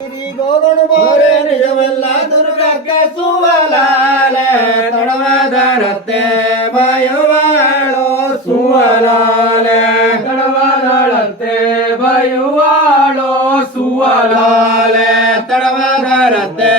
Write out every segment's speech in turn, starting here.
ಗೋಗಣು ಬೋರೆ ನಿಜವಲ್ಲ ದುರ್ಗಕ್ಕೆ ಸುವಲಾಲೆ ತಡವಾದಳತ್ತೆ ಬಯುವಾಳೋ ಸುವಲಾಲೆ ತಡವಾದಳತ್ತೆ ಬಯುವಾಳೋ ಸುವಲಾಲೆ ತಡವಾದಳತ್ತೆ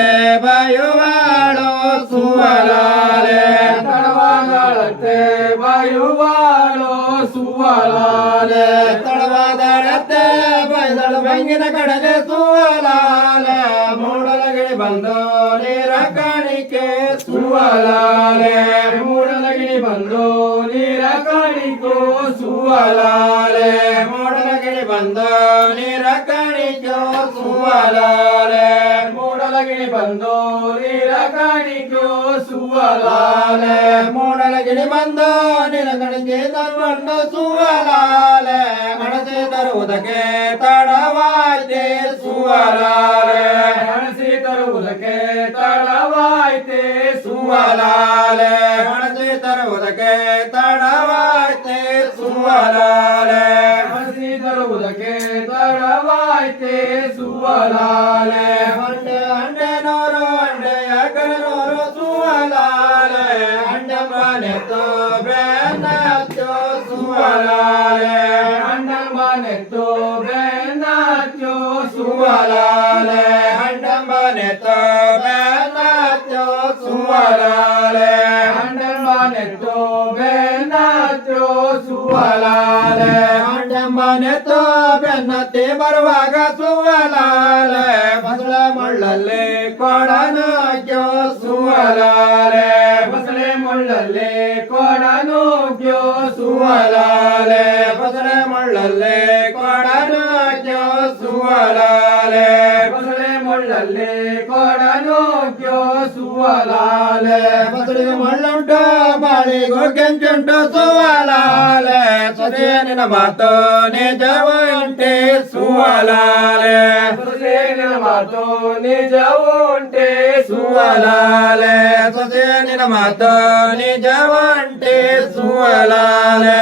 ಬಯುವಾಳೋ ಸುವಲಾಲೆ ತಡವಾದಳತ್ತೆ ಬಯುವಾಳೋ ಸುವಲಾಲೆ ತಡವಾದಳತ್ತೆ ಬೈದಳು ಬೆಂಗಿನ ಕಡೆಗೆ ಸುವಲಾಲೆ ಮೂಡಲಗಿಳಿ ಬಂದು ನೀರ ಕಾಣಿಕೆ ಸುವಲಾಲೆ ಮೂಡಲಗಿಳಿ ಬಂದು ನೀರ ಕಾಣಿಕೋ ಸುವಲಾಲೆ ಮೂಡಲಗಿಳಿ ಬಂದು ನೀರ ಕಾಣಿಕೆ ಸುವಲಾಲೆ ಮೂಡಲಗಿಳಿ ಬಂದು ನೀರ ಕಾಣಿಕೋ ಸುವಲಾಲೆ ಮೂಡಲಗಿಳಿ ಬಂದು ನೀರ ಕಾಣಿಕೆ ತರುವನ್ನು ಸುವಲಾಲೆ ಮನಸ್ಸೆ ತರುವುದಕ್ಕೆ ತಡವಾಯ್ತೆ ಸುವಲಾಲೆ ಮನಸ್ಸಿ ತರುವುದಕ್ಕೆ ತಡವಾಯ್ತೆ ಸುವಲಾಲೆ ಮನಸ್ಸೆ ತರುವುದಕ್ಕೆ ತಡವಾಯ್ತೆ ಸುವಲಾಲೆ ಮನಸ್ಸಿ ತರುವುದಕ್ಕೆ ತಡವಾಯ್ತೆ ಸುವಲಾಲೆ ಅಂಡೆ ಅಂಡೆ ನೋರು ಅಂಡೆಯ ಕರನೋರು ಸುವಲಾಲೆ ಅಂಡ ಮನೆತ್ತು ಬೆನ್ನತ್ತು ಸುವಲಾಲೆ ಅಂಡಂಬನೆತ್ತು ಬೆನ್ನಚ್ಚೋ ಸುವಲಾಲೆ ಅಂಡಂಬನೆತ್ತು ಬೆನ್ನತ್ತು ಸುವಲಾಲೆ ಅಂಡಂಬನೆತ್ತು ಬೆನ್ನಚ್ಚೋ ಸುವಲಾಲೆ ಅಂಡಂಬನೆತ್ತು ಬೆನ್ನತ್ತಿ ಬರುವಾಗ ಸುವಲಾಲೆ ಬಸಳ ಮಳ್ಳಲ್ಲಿ ಕೊಡನೋ ಸುವಲಾಲೆ ಬಸಳೆ ಮುಳ್ಳಲ್ಲಿ ಕೊಡನೋಗ್ಯೋ ಸುವಲಾಲೆ ಬಸಳೆ ಮಳ್ಳಲ್ಲಿ ಕೊಡನೋ ಸುವಲಾಲೆ ಬಸಳೆ ಮುಳ್ಳಲ್ಲಿ ಕೊಡನೋಗ್ಯೋ ಸುವಲಾಲೆ ಬಸಳಿಗೆ ಮಳ್ಳುಂಟು ಬಾಳಿಗೂ ಕೆಂಚುಂಟು ಸುವಲಾಲೆ ಸೊಸೆಯನಿನ ಮಾತು ನಿಜವುಂಟೆ ಸುವಲಾಲೆ ಸೊಸೆಯನಿನ ಮಾತು ನಿಜವುಂಟೆ ಸುವಲಾಲೆ ಸೊಸೆಯನಿನ ಮಾತು ನಿಜವುಂಟೆ ಸುವಲಾಲೆ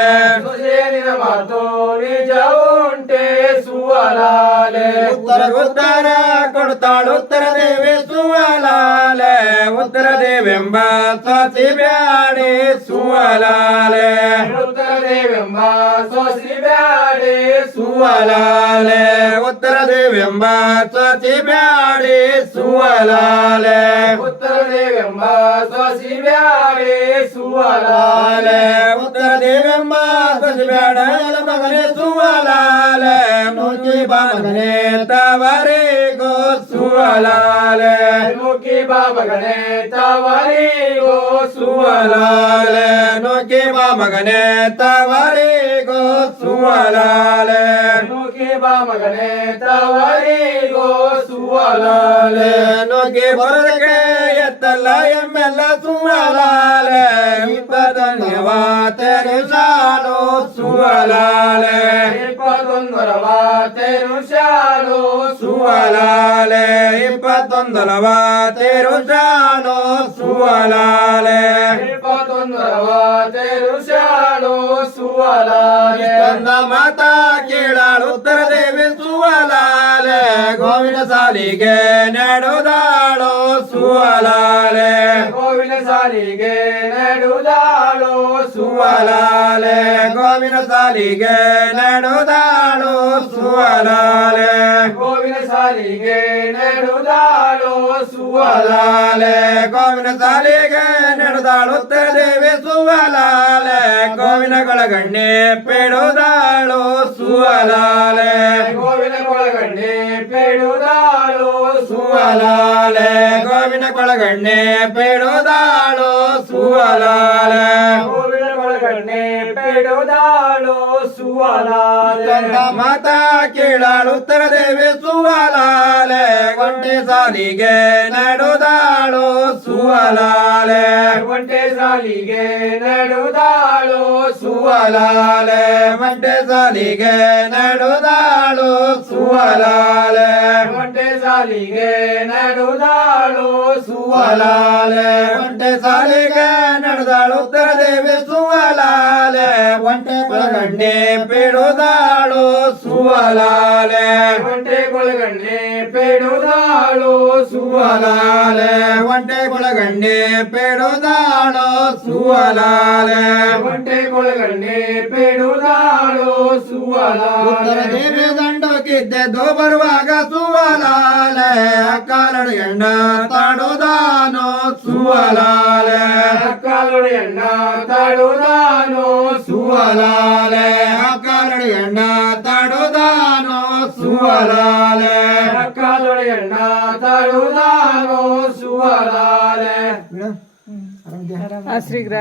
ಸೊಸೆಯನಿನ ಮಾತು ನಿಜವುಂಟೆ ಸುವಲಾಲೆ ಉತ್ತರ ಕೊಡ್ತಾಳು ಉತ್ತರ ದೇವಿ ಸುವಲಾಲೆ ಉತ್ತರ ದೇವೆಂಬ ಸೊಸಿ ಬ್ಯಾಡಿ ಸುವಲಾಲೆ ಉತ್ತರ ದೇವೆಂಬ ಸೊಸಿ ಬ್ಯಾಡಿ ಸುವಲಾಲೆ ಉತ್ತರ ದೇವೆಂಬ ಸೊಸಿ ಬ್ಯಾಡಿ ಸುವಲಾಲೆ ಉತ್ತರ ದೇವೆಂಬ ಸೊಸಿ ಬ್ಯಾಡಿ ಸುವಲಾಲೆ ಉತ್ತರ ದೇವೆಂಬ ಸೊಸಿ ಬ್ಯಾಡ ಮಗನೇ ಸುವಲಾಲೆ ನೋಕಿ ಬಾ ಮಗನೇ ತವರಿಗೋ ಸುವಲಾಲೆ ಮುಖಿ ಬಾಬಗನೆ ತವರಿಗೋ ಸುವಲಾಲೆ ನೋಕಿ ಬಾ ಮಗನೇ ತವರಿಗೋ ಸುವಲಾಲೆ ಮುಖಿ ಬಾಬಗನೆ ತವರಿಗೋ ಸುವಲಾಲೆ ನೋಕಿ ಬರೋದಕ್ಕೆ ಎತ್ತಲ್ಲ ಎಮ್ಮೆಲ್ಲ ಸುವಲಾಲೆ ಇಪ್ಪತ್ತೊಂದವ ತೆರುಸಾಲು ಸುವಲಾಲೆ ಇಪ್ಪತ್ತೊಂದರವ ತೆರುಶಾಲು ಸುವಲಾಲೆ ಇಪ್ಪತ್ತೊಂದರವ ತೆರುಸಾಲು ಸುವಲಾಲೆ ಇಪ್ಪತ್ತೊಂದರವ ತೆರುಶಾಲು ಸುವಲಾಲೆ ತಂದ ಮಾತ ಕೇಳಾಳು ಉತ್ತರ ದೇವಿ ಸುವಲಾಲೆ ಗೋವಿನ ಸಾಲಿಗೆ ನಡೆದಾಳು ಸುವಲಾಲೆ ಗೋವಿನ ಸಾಲಿಗೆ ನಡೆದಾಳು ಸುವಲಾಲೆ ಗೋವಿನ ಸಾಲಿಗೆ ನಡೆದಾಳು ಸುವಲಾಲೆ ಗೋವಿನ ಸಾಲಿಗೆ ನಡೆದಾಳು ಸುವಲಾಲೆ ಸುವಲಾಲೆ ಗೋವಿನ ಸಾಲಿಗೆ ನಡೆದಾಳು ಉತ್ತರ ದೇವಿ ಸುವಲಾಲೆ ಗೋವಿನ ಕೊಳಗಣ್ಣೆ ಪೆಡುದಾಳು ಸುವಲಾಲೆ ಗೋವಿನ ಕೊಳಗಣ್ಣೆ ಪೆಡುದಾಳು ಸುವಲಾಲೆ ಗೋವಿನ ಕೊಳಗಣ್ಣೆ ಪೆಡುದಾಳು ಸುವಲಾಲೆ ಗೋವಿನ ಕೊಳಗಣ್ಣೆ ಪೆಡುದಾಳು ಸುವಲಾಲೆ ತಂದ ಮಾತ ಕೇಳಾಳು ಉತ್ತರ ದೇವಿ ಸುವಲಾಲೆ ಒಂಟೆ ಸಾಲಿಗೆ ನಡೆದಾಳು ಸುವಲಾಲೆ ಒಂಟೆ ಸಾಲಿಗೆ ನಡೆದಾಳು ಸುವಲಾಲೆ ಒಂಟೆ ಸಾಲಿಗೆ ನಡೆದಾಳು ಸುವಲಾಲೆ ಒಂಟೆ ಸಾಲಿಗೆ ನಡೆದಾಳು ಸುವಲಾಲೆ ಒಂಟೆ ಸಾಲಿಗೆ ನಡೆದಾಳು ಉತ್ತರ ದೇವಿ ಸುವಲಾಲೆ ಒಂಟೆ ಕೊಳಗಣ್ಣೆ ಬಿಡುದಾಳು ಸುವ ಸುವಲಾಲೆ ಒಂಟೆ ಕೊಳಗಣ್ಣೆ ಪೇಡುದಾಳು ಸುವಲಾಲೆ ಒಂಟೆ ಕೊಳಗಣ್ಣೆ ಪೇಡುದಾಳು ಸುವಲಾಲೆ ಒಂಟೆ ಕೊಳಗಣ್ಣೆ ಪೇಡುದಾಳು ಉತ್ತರ ದೇವಿ ದಂಡಕ್ಕಿದ್ದೆದ್ದು ಬರುವಾಗ ಸುವಲಾಲೆ ಕಾಲಡು ಎಣ್ಣ ತಾಡುದಾನೋ ಸುವಲಾಲೆ ಕಾಲುಡಿಯಣ್ಣ ತಾಡುದಾನು ಸುವಲಾಲೆ ಕಾಲಡು ಎಣ್ಣ ತಾಡುದಾನೋ ಸುವಲಾಲೆ ಕಾಲುಡಿಯಣ್ಣ ತಾಡುದಾನು ಸುವಲಾಲೆ ಶ್ರೀಗ್ರ